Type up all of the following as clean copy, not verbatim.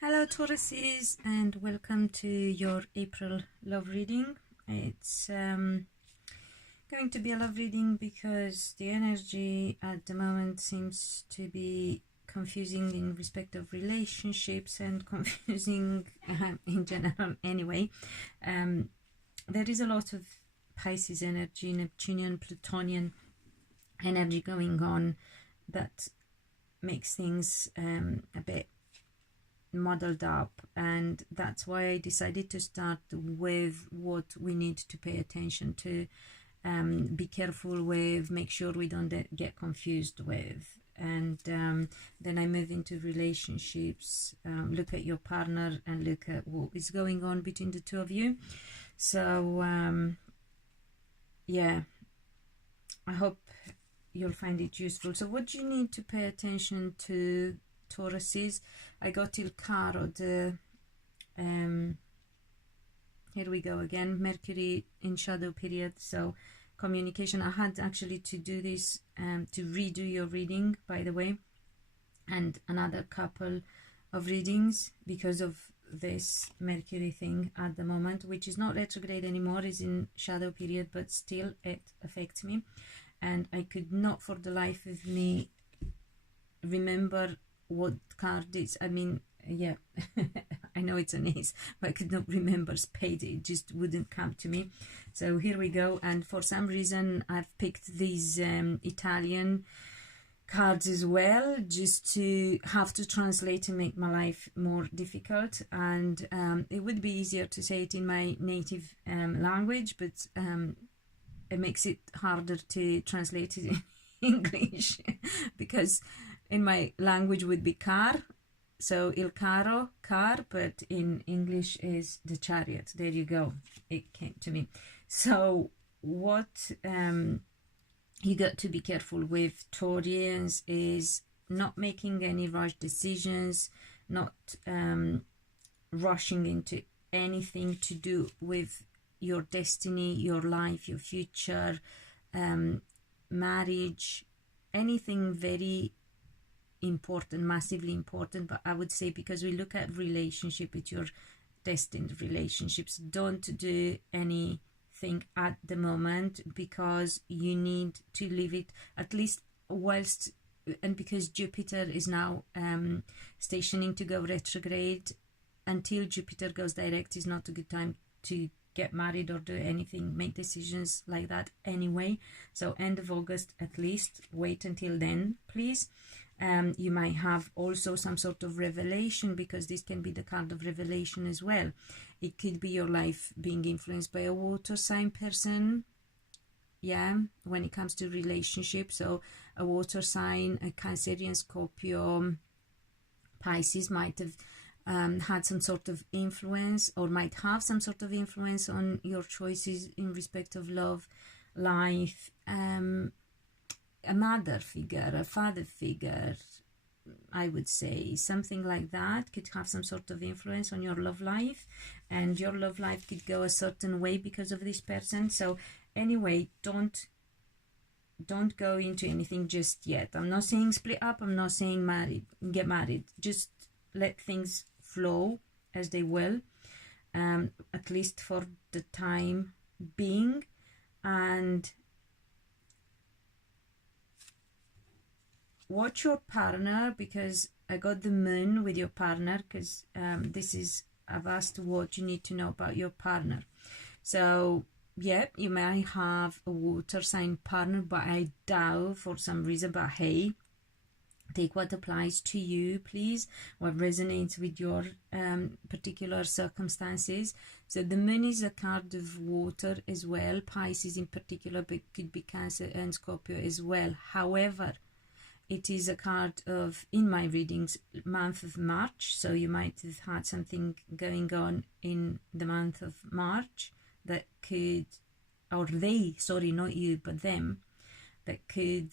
Hello Tauruses, and welcome to your April love reading. It's going to be a love reading because the energy at the moment seems to be confusing in respect of relationships and confusing in general anyway. There is a lot of Pisces energy, Neptunian, Plutonian energy going on that makes things a bit muddled up, and that's why I decided to start with what we need to pay attention to, be careful with, make sure we don't get confused with, and then I move into relationships, look at your partner and look at what is going on between the two of you. So yeah, I hope you'll find it useful. So what do you need to pay attention to, Tauruses? I got Il Caro, here we go again, Mercury in shadow period, so communication. I had actually to do this, to redo your reading, by the way, and another couple of readings because of this Mercury thing at the moment, which is not retrograde anymore, is in shadow period, but still it affects me, and I could not for the life of me remember what card is. I mean, yeah, I know it's an ace, but I could not remember spade. It just wouldn't come to me. So here we go, and for some reason I've picked these Italian cards as well, just to have to translate and make my life more difficult, and it would be easier to say it in my native language, but it makes it harder to translate it in English because in my language would be car, so il caro, car, but in English is the chariot. There you go, it came to me. So what you got to be careful with, Taureans, is not making any rush decisions, not rushing into anything to do with your destiny, your life, your future, marriage, anything very important, massively important. But I would say, because we look at relationship, it's your destined relationships, don't do anything at the moment, because you need to leave it at least whilst, and because Jupiter is now stationing to go retrograde, until Jupiter goes direct is not a good time to get married or do anything, make decisions like that anyway. So end of August at least, wait until then, please. You might have also some sort of revelation, because this can be the card of revelation as well. It could be your life being influenced by a water sign person, yeah, when it comes to relationships. So a water sign, a Cancerian, Scorpio, Pisces might have had some sort of influence, or might have some sort of influence on your choices in respect of love, life, a mother figure, a father figure, I would say, something like that could have some sort of influence on your love life, and your love life could go a certain way because of this person. So anyway, don't go into anything just yet. I'm not saying split up, I'm not saying get married, just let things flow as they will, at least for the time being. And watch your partner, because I got the moon with your partner, because this is, I've asked what you need to know about your partner. So yeah, you may have a water sign partner, but I doubt for some reason. But hey, take what applies to you, please, what resonates with your particular circumstances. So the moon is a card of water as well, Pisces in particular, but could be Cancer and Scorpio as well. However, it is a card of, in my readings, month of March. So you might have had something going on in the month of March that could, or they, sorry, not you, but them, that could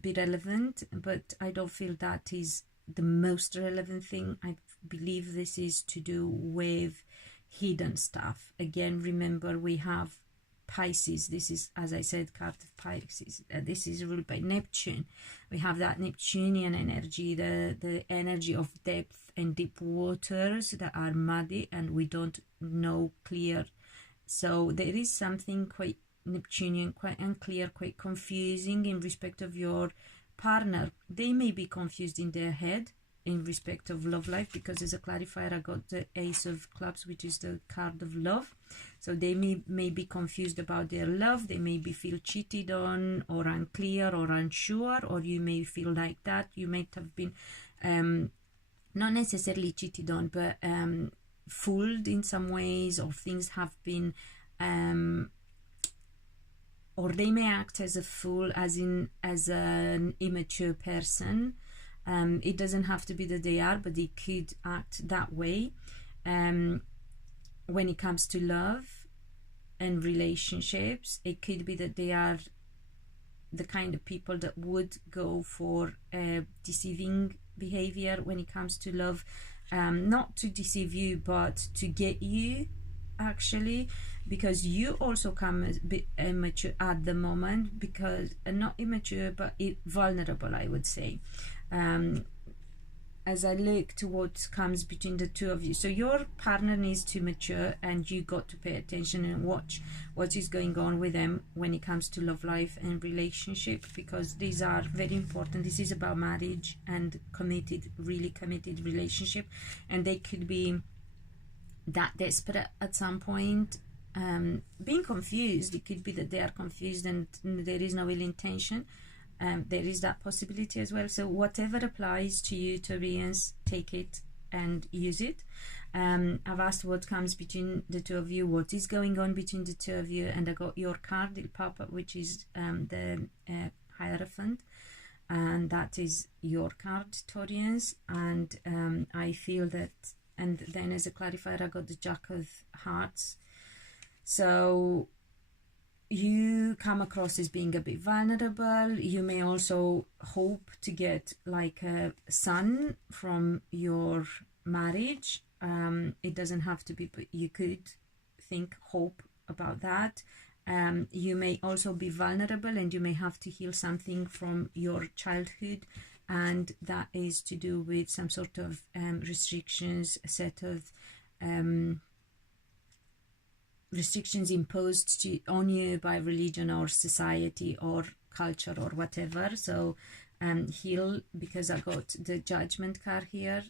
be relevant. But I don't feel that is the most relevant thing. I believe this is to do with hidden stuff. Again, remember, we have Pisces. This is, as I said, card of Pisces. This is ruled by Neptune. We have that Neptunian energy, the energy of depth and deep waters that are muddy and we don't know clear. So there is something quite Neptunian, quite unclear, quite confusing in respect of your partner. They may be confused in their head in respect of love life, because as a clarifier I got the Ace of Clubs, which is the card of love. So they may be confused about their love. They may be feel cheated on, or unclear or unsure, or you may feel like that. You might have been not necessarily cheated on, but fooled in some ways, or things have been or they may act as a fool, as an immature person. It doesn't have to be that they are, but they could act that way when it comes to love and relationships. It could be that they are the kind of people that would go for deceiving behavior when it comes to love, not to deceive you but to get you, actually, because you also come a bit immature at the moment, because not immature but vulnerable, I would say, as I look to what comes between the two of you. So your partner needs to mature, and you got to pay attention and watch what is going on with them when it comes to love life and relationship, because these are very important. This is about marriage and committed, really committed relationship, and they could be that desperate at some point, being confused. It could be that they are confused and there is no ill intention. There is that possibility as well. So whatever applies to you, Taurians, take it and use it. I've asked what comes between the two of you, what is going on between the two of you, and I got your card, Il Papa, which is the Hierophant, and that is your card, Taurians. And I feel that, and then as a clarifier I got the Jack of Hearts. So you come across as being a bit vulnerable. You may also hope to get like a son from your marriage. It doesn't have to be, but you could hope about that. You may also be vulnerable, and you may have to heal something from your childhood, and that is to do with some sort of restrictions, a set of restrictions imposed on you by religion or society or culture or whatever. So heal, because I got the Judgment card here,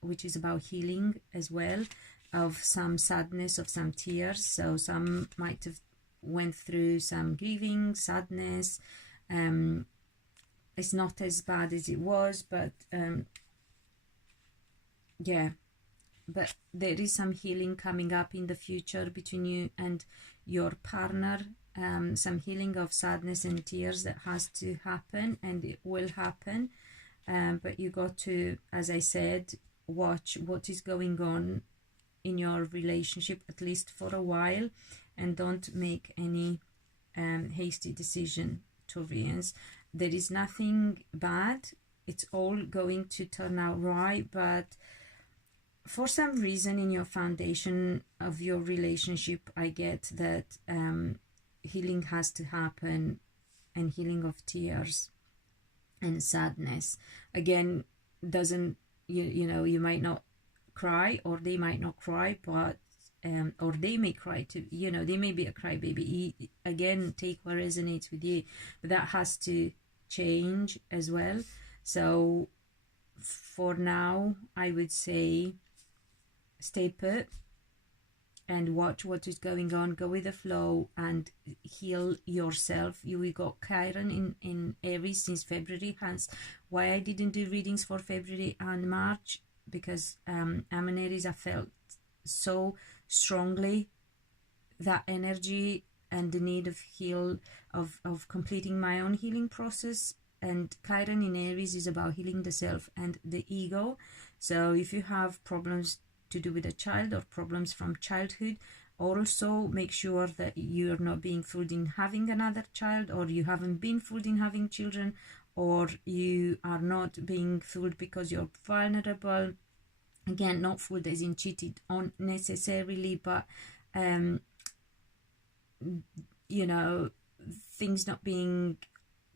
which is about healing as well, of some sadness, of some tears. So some might have went through some grieving, sadness. It's not as bad as it was, but yeah, but there is some healing coming up in the future between you and your partner, some healing of sadness and tears that has to happen, and it will happen, but you got to, as I said, watch what is going on in your relationship, at least for a while, and don't make any hasty decision, Taurians. There is nothing bad, it's all going to turn out right, but for some reason in your foundation of your relationship, I get that healing has to happen, and healing of tears and sadness. Again, doesn't, you know, you might not cry, or they might not cry, but or they may cry too, you know, they may be a crybaby. Again, take what resonates with you, but that has to change as well. So for now, I would say stay put and watch what is going on, go with the flow and heal yourself. We got Chiron in Aries since February, hence why I didn't do readings for February and March, because I'm in Aries. I felt so strongly that energy and the need of completing my own healing process. And Chiron in Aries is about healing the self and the ego. So if you have problems to do with a child or problems from childhood, also make sure that you're not being fooled in having another child, or you haven't been fooled in having children, or you are not being fooled because you're vulnerable. Again, not fooled as in cheated on necessarily, but you know, things not being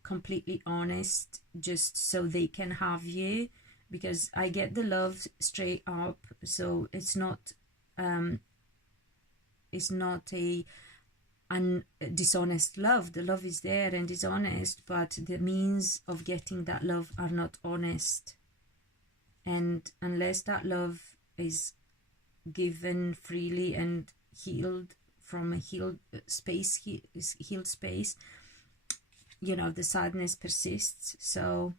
completely honest just so they can have you, because I get the love straight up. So it's not a dishonest love. The love is there and is honest, but the means of getting that love are not honest. And unless that love is given freely and healed from a healed space, you know, the sadness persists. So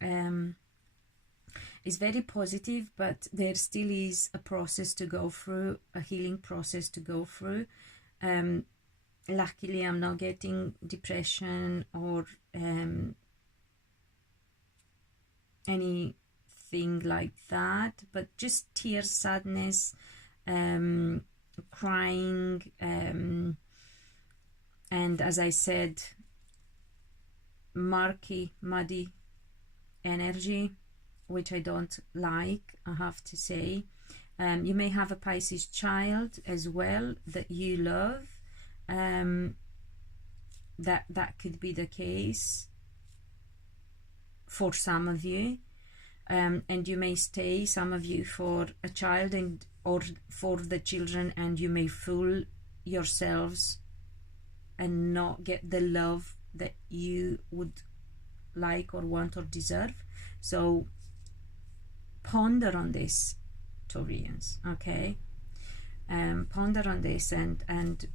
it's very positive, but there still is a process to go through, a healing process to go through. Luckily, I'm not getting depression or anything like that, but just tears, sadness, crying, and as I said, muddy energy, which I don't like, I have to say. You may have a Pisces child as well that you love. That could be the case for some of you, and you may stay, some of you, for a child and or for the children, and you may fool yourselves and not get the love that you would like or want or deserve. So ponder on this, Taurians, okay? Ponder on this and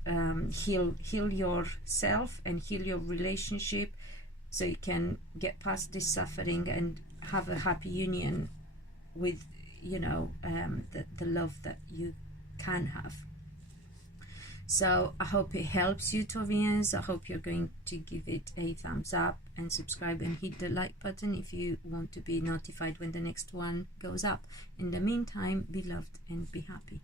heal yourself and heal your relationship, so you can get past this suffering and have a happy union with, you know, the love that you can have. So I hope it helps you, Taurians. I hope you're going to give it a thumbs up and subscribe and hit the like button if you want to be notified when the next one goes up. In the meantime, be loved and be happy.